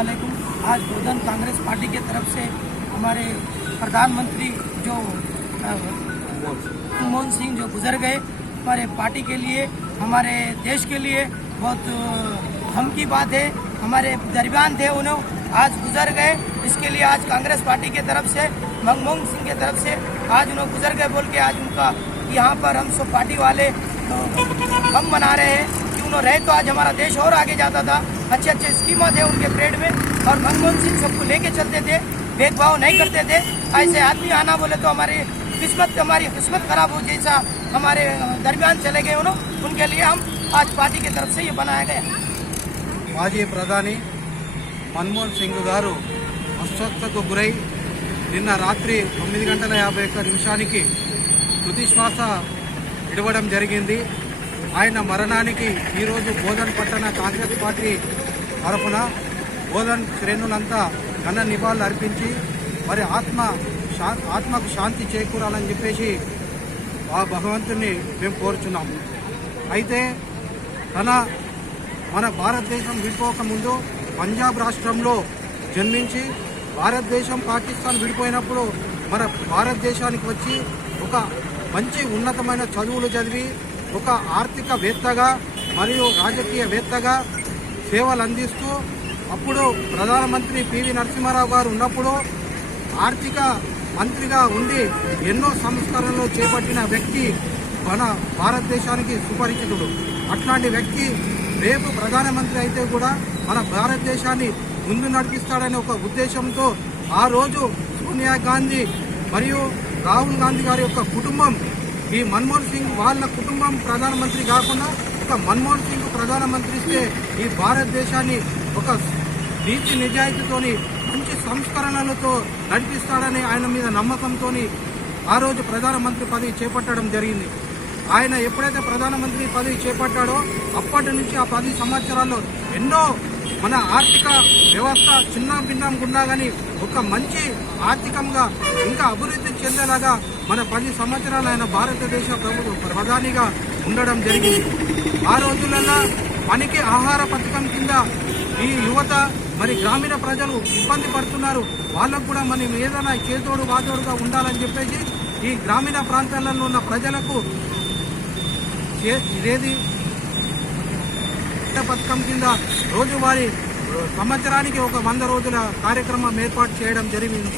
वालेकुम। आज गोधन कांग्रेस पार्टी की तरफ से हमारे प्रधानमंत्री जो मनमोहन सिंह जो गुजर गए, हमारे पार्टी के लिए, हमारे देश के लिए बहुत गम की बात है। हमारे दरमियान थे, उन्होंने आज गुजर गए। इसके लिए आज कांग्रेस पार्टी की तरफ से, मनमोहन सिंह की तरफ से आज उन्होंने गुजर गए बोल के आज उनका यहाँ पर हम सब पार्टी वाले गम मना रहे हैं कि उन्होंने रहे तो आज हमारा देश और आगे जाता था। अच्छे अच्छे स्कीम थे उनके पीरियड में और मनमोहन सिंह सबको लेके चलते थे, भेदभाव नहीं करते थे। ऐसे आदमी आना बोले तो हमारी किस्मत खराब हो जैसा हमारे दरमियान चले गए उन्होंने। उनके लिए हम आज पार्टी की तरफ से ये बनाया गया। మాజీ ప్రధాని మన్మోహన్ సింగ్ గారు అస్వస్థతకు గురై నిన్న రాత్రి 9:51 తుది శ్వాస విడవడం జరిగింది. ఆయన మరణానికి ఈరోజు బోధన్ పట్టణ కాంగ్రెస్ పార్టీ తరఫున బోధన్ శ్రేణులంతా ఘన నివాళులు అర్పించి మరి ఆత్మకు శాంతి చేకూరాలని చెప్పేసి ఆ భగవంతుని మేము కోరుచున్నాం. అయితే మన భారతదేశం విడిపోక ముందు పంజాబ్ రాష్ట్రంలో జన్మించి భారతదేశం పాకిస్తాన్ విడిపోయినప్పుడు మన భారతదేశానికి వచ్చి ఒక మంచి ఉన్నతమైన చదువులు చదివి ఒక ఆర్థికవేత్తగా మరియు రాజకీయవేత్తగా సేవలు అందిస్తూ అప్పుడు ప్రధానమంత్రి పివి నరసింహారావు గారు ఉన్నప్పుడు ఆర్థిక మంత్రిగా ఉండి ఎన్నో సంస్కరణలు చేపట్టిన వ్యక్తి మన భారతదేశానికి సుపరిచితుడు. అట్లాంటి వ్యక్తి రేపు ప్రధానమంత్రి అయితే కూడా మన భారతదేశాన్ని ముందు నడిపిస్తాడనే ఒక ఉద్దేశంతో ఆ రోజు సోనియా గాంధీ మరియు రాహుల్ గాంధీ గారి యొక్క కుటుంబం, ఈ మన్మోహన్ సింగ్ వాళ్ళ కుటుంబం ప్రధానమంత్రి కాకుండా ఒక మన్మోహన్ సింగ్ ప్రధానమంత్రి ఇస్తే ఈ భారతదేశాన్ని ఒక నీతి నిజాయితీతోని మంచి సంస్కరణలతో నడిపిస్తాడని ఆయన మీద నమ్మకంతో ఆ రోజు ప్రధానమంత్రి పదవి చేపట్టడం జరిగింది. ఆయన ఎప్పుడైతే ప్రధానమంత్రి పదవి చేపట్టాడో అప్పటి నుంచి ఆ 10 సంవత్సరాల్లో ఎన్నో మన ఆర్థిక వ్యవస్థ చిన్న భిన్నంగా ఉన్నా కానీ ఒక మంచి ఆర్థికంగా ఇంకా అభివృద్ధి చెందేలాగా మన 10 సంవత్సరాలు ఆయన భారతదేశ ప్రధానిగా ఉండడం జరిగింది. ఆ రోజులలో పనికి ఆహార పథకం కింద ఈ యువత మరి గ్రామీణ ప్రజలు ఇబ్బంది పడుతున్నారు. వాళ్ళకు కూడా మనం ఏదైనా చేతోడు వాదోడుగా ఉండాలని చెప్పేసి ఈ గ్రామీణ ప్రాంతాలలో ఉన్న ప్రజలకు ఇదేది పథకం కింద రోజువారీ సంవత్సరానికి ఒక 100 రోజుల కార్యక్రమం ఏర్పాటు చేయడం జరిగింది.